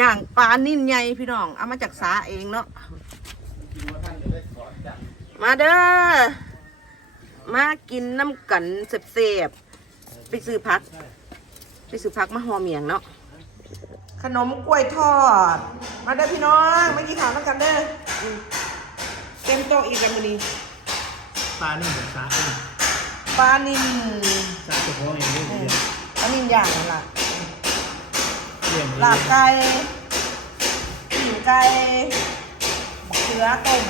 ย่างปลานิ่นใหญ่พี่น้อง เอามาจากสาเองเนาะ มาเด้อ มากินน้ำกันเสบๆ ไปซื้อพัก ไปซื้อพักมาห่อเมียงเนาะ ขนมกล้วยทอด มาเด้อพี่น้องไม่กี่ข่าวแล้วกันเด้ออืมเต็มโต๊ะอีกแล้วมื้อนี้ปลานี่เหมือนซาเองปลานิ่นซาเฉพาะอย่างนี้เอเดีอยวปลานิ่นย่างนั่นล่ะเรียน ลาบไก่ปิ่งไก่มะเขือต้ม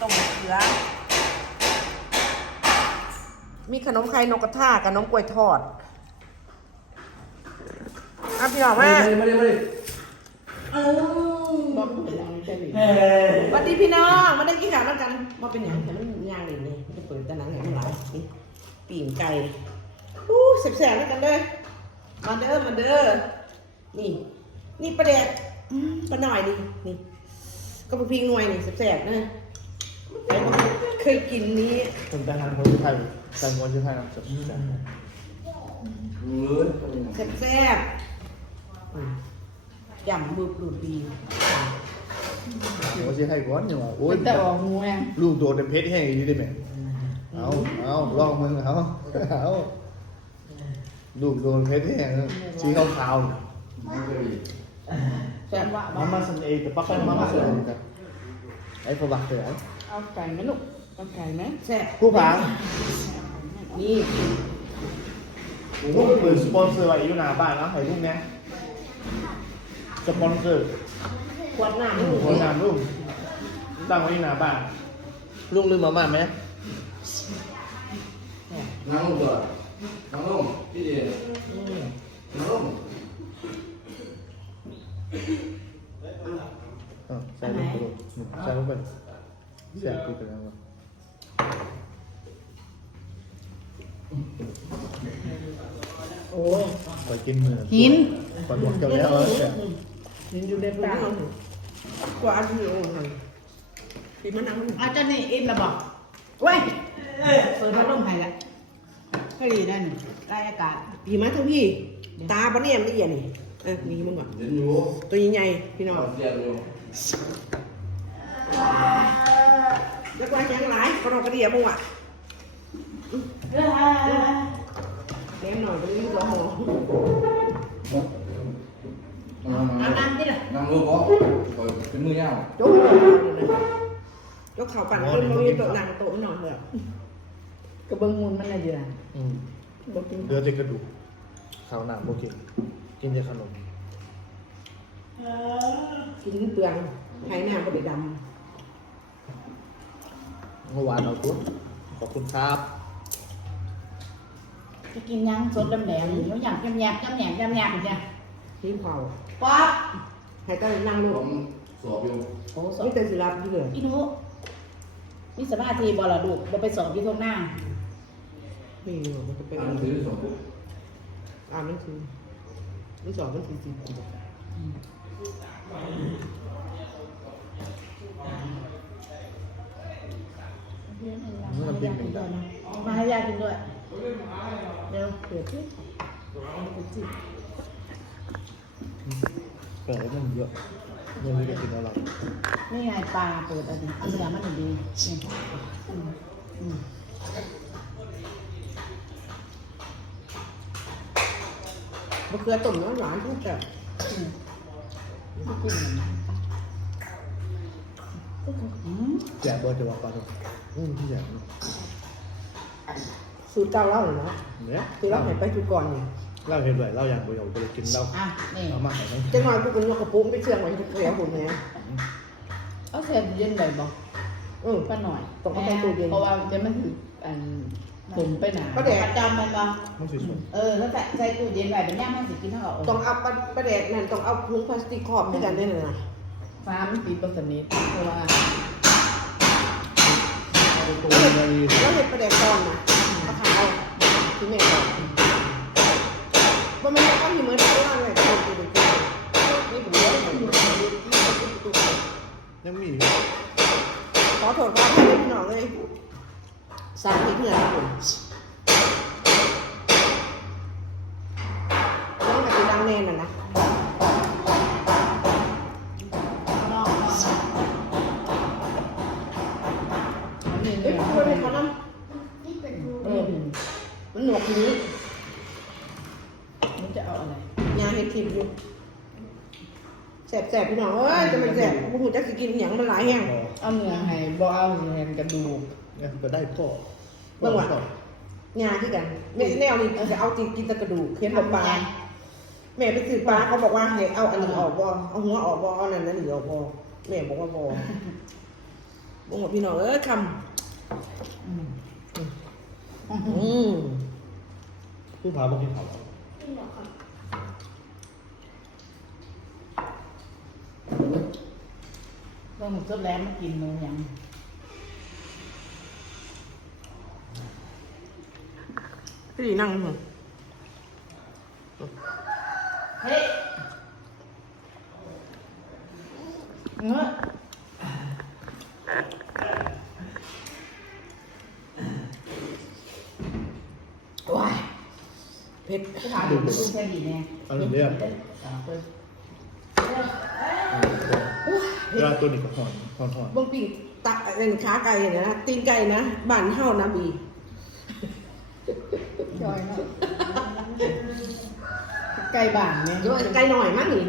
ต้มมะเขือ มีขนมไข่นกกระทากับนมกล้วยทอดอะพี่น้องมามาดิมาดิมาดิสวัสดีพี่น้องมาได้กินข้าวแล้วกันมาเป็นอย่างแต่มันย่างเลยนี่มันจะเปิดแต่หนังอย่างหลายนี่ปิ่งไก่อู้แสบๆแล้วกันเด้อมาเด้อมาเด้อ นี่ นี่ประเด็ดอืมปลาหน่อยนี่นี่ก็ปลาพิงหน่วยนี่แสบๆนะเคยกินนี้คนทหารคนไทยใส่หัวชื่อไทยนะจบจังมือแสบๆอืมยำบึบดูดดีหัวชื่อไทยก้อนอยู่ว่าโอ้ยแต่ออกงูไงลูกโดนเป็นเพชรแห้งอย่างนี้ได้ไหมเอาเอาลองมึงเอาเอาลูกโดนเพชรแห้งสีขาวขาวแซ่บว่ามามาสันเองแต่ปักไปมามาสันเองกันไอ้พบักเถื่อนเอาไก่ไหมลูกเอาไก่ไหมแซ่บผู้ผางนี่ลูกเปิดสปอนเซอร์ไว้อยู่หน้าบ้านนะให้ลูกเนี้ยสปอนเซอร์ขวดน้ำลูกคนงานลูกตั้งไว้หน้าบ้านลุงลืมมาม่าไหมนั่งลงก่อนนั่งลงพี่ดีนั่งลง อะใส่ลงไปลูกใส่ลงไปแสบกูไปแล้ววะโอ้ไปกินมือหินก่อนบอกเจ้าแล้วว่าแสบหินอยู่ในปากกว่าอันที่โอ้หันพี่มันนั่งเอาเจ้านี่อิ่มแล้วบอกเว้ยเปิดพัดลมให้ละก็ดีนั่นไล่อากาศพี่มาทั้งพี่ ตาปะเนี่ยมันละเอียดนี่ ออมีมันบ่เห็นอยู่ตัวใหญ่ๆพี่น้องเสียงอยู่แล้วก็ยังหลายกระดองกระเดียมึงว่ะแหนมหน่อยตรงนี้ตัวหอเอาน้ำที่ละนั่งลงก็เป็นมือยาวยกยกเข่าปั่นขึ้นมามีโต๊ะนั่งโต๊ะนอนเลยกระเบื้องมูลมันอะไรอยู่ล่ะอืมบอกกิน เดือดแต่กระดูกข้าวหนักโอเค กินแต่ขนมกินเปลืองไห้หน้าก็ไปดเมื่อวานเอาตัวขอบคุณครับ จะกินยังสดแดงๆแล้วหยำจำแยกจำแยกจำแยกเนี่ยำที่เผาป๊อปให้ตั้งนั่งลผงมสอบอยู่โอ้สดนี่เป็นศิลปที่เหลืออีหนุมีสมาธิบ่ล่ะลูกเราไปสอบที่ทุ่งหน้า นี่มันจะเป็นอ่านหนังสือสอบอ่านนั่นคือ นี่สองมันสี่สิบมันเป็นเป็นแบบมาให้ยายกินด้วยเร็วเปิดที่เปิดแล้วมันเยอะเมื่อนี้ก็กินแล้วเรานี่ไงปลาเปิดเอะไรเอาเนื้อมันดีนี่อืมอืม มะเขือต้มน้ำหวานทุกแบบอืมกินมันอืมแจกเบอร์จะบอกก่อนเลยอืมที่แจกสูตรเจ้าเล่าเลยเนาะเนี่ยที่เราเห็นไปจุก่อนนี่เล่าเห็นด้วยเล่าอย่างเดียวไปกินเหล้าอะนี่เอามาให้ไหมจะนอนพวกคุณยกกระปุกไม่เชื่องไว้ทุกเสียผมเนี่ยเอาเสร็จเย็นเลยบอกอือป้าหน่อยต้องเอาไปตู้เย็นเพราะว่าจะมันถืออัน ผมไปหนาป้าแดก ประจำมันบ่มันสวยเออแล้วใส่ใส่ตู้เย็นไว้เป็นย่างมันสิกินเท่ากับต้องเอาปลาปลาแดดนั่นต้องเอาถุงพลาสติกครอบด้วยกันนี่นะฟ้ามันติดประสนิทเพราะว่าๆตัวใหญ่แล้วเห็ดปลาแดดก่อนนะเอาขาวที่แม่ก่อนว่ามันก็มีเหมือนที่ว่าเลยตัวตัวตัวนี่ผมเลี้ยงมันยังมีขอโทษขออภัยพี่น้องเลย สร้างที่เพื่อนคุณไม่มาดูดังแน่นนะเอ้ยควรให้เขาน้ำเออมันหนวกนี้มันจะเอาอะไรยาเห็ทิพย์อยู่แสบๆพี่น้องเอ้ยจะมันแสบพวกหนูจะกินอย่างมันหลายแห้งเอาเนื้อให้บ่เอาเนื้อให้กระดูก เนี่นก็ได้พ่อ บิ่งว่ะงาที่กันแม่แนวนี้จะเอาจริงกินแตะกระดูกเห็นบอกปลาแม่ไปซื้อปลาเขาบอกว่าให้เอาอันนี้ออกบ่เอาหัวออกบ่เอานั่นนั่นนี่อออกบ่แม่บอกว่าบ่บอกว่าพี่น้องเอ้คำอืมผู้พาบอกกินเขาเพิ่งจบแล้วมากินหนูยัง พี่นั่งอยู่เฮ้ยเงอะว้ายเผ็ดผู้ถามดูดูแค่ดีแน่เอาหนึ่งเรื่องสามคนเวลาตัวนี้ก็หอนหอนหอนบางปีตะเป็นขาไก่นะตีนไก่นะบ้านเฮานะบี จอยเนาะไก่บ้านเนี่ยด้วยไก่หน่อยมั้งนี่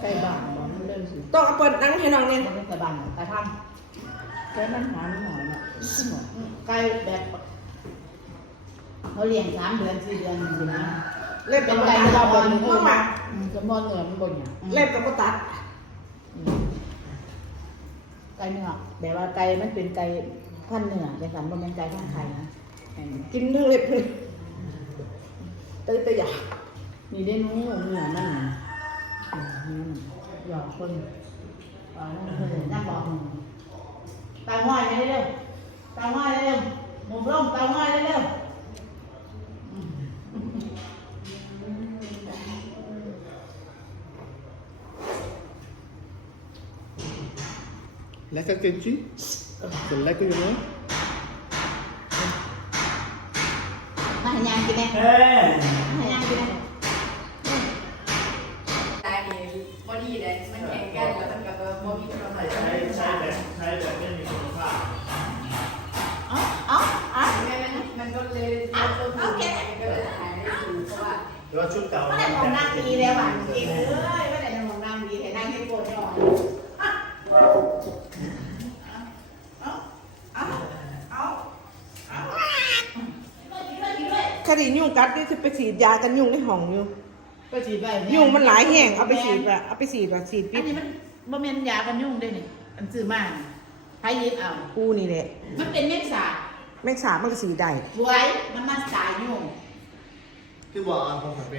ไก่บ้านบอกมันเริ่มสิต้องเอาเปิดนั่งให้น้องเนี่ยมันเป็นไก่บ้านไก่ทำไก่มันหาหน่อยเนาะไก่แบบเขาเลี้ยงสามเดือนสี่เดือนอยู่นะเล็บเป็กับนไก่ไก่เราเราบบอนนเมื่อวานสมบูรณ์เหนือมันบนอย่างเล็บกับกตัดไก่เนื้อแบบว่าไก่มันเป็นไก่พันธุ์เนื้อเป็นสันบนเป็นไก่ข้างไข่นะ กินทั้งเล็บเลยเตยเตยอยากมีได้นู้เนื้อมันหยอกคนนั่งบอกตาง่อยเร็วตาง่อยเร็วหมุนร่มตาง่อยเร็ว Lekker kindje. Is het lekker jongen? มา เฮ้ยให้ยางกินไหมตายนี่บอดีเลย มันแข็งกันแล้วมันก็บ่มีคุณภาพใช้ใช้แบบใช้แบบไม่มีคุณภาพเอ้าเอาเอาแม่มันมันก็เลยลดต้นทุนก็เลยขายได้ถูกเพราะว่าหรือว่าชุดเก่าไม่ได้มองน้ำดีแล้วอะกินเลยไม่ได้มองน้ำดีแต่นั่งให้ปวดหน่อยเอาเอาเอาเอากิน ด้วยคดียุ่งกัดนี่คือไปฉีดยากันยุ่งในห้องอยู่ ไปฉีดไปยุ่งมันหลายแห่งเอาไปฉีดแบบเอาไปฉีดแบบฉีดอัปินดนี้มันบ่แม่นยากันยุ่งด้วยนี่อันซื้อมาใครยิบเอากูนี่แหละมันเป็นเม็ดสาแม่งสาบมันก็ฉีดได้ บวยมันมาสายยุ่ง Cái bò ăn không phải มัน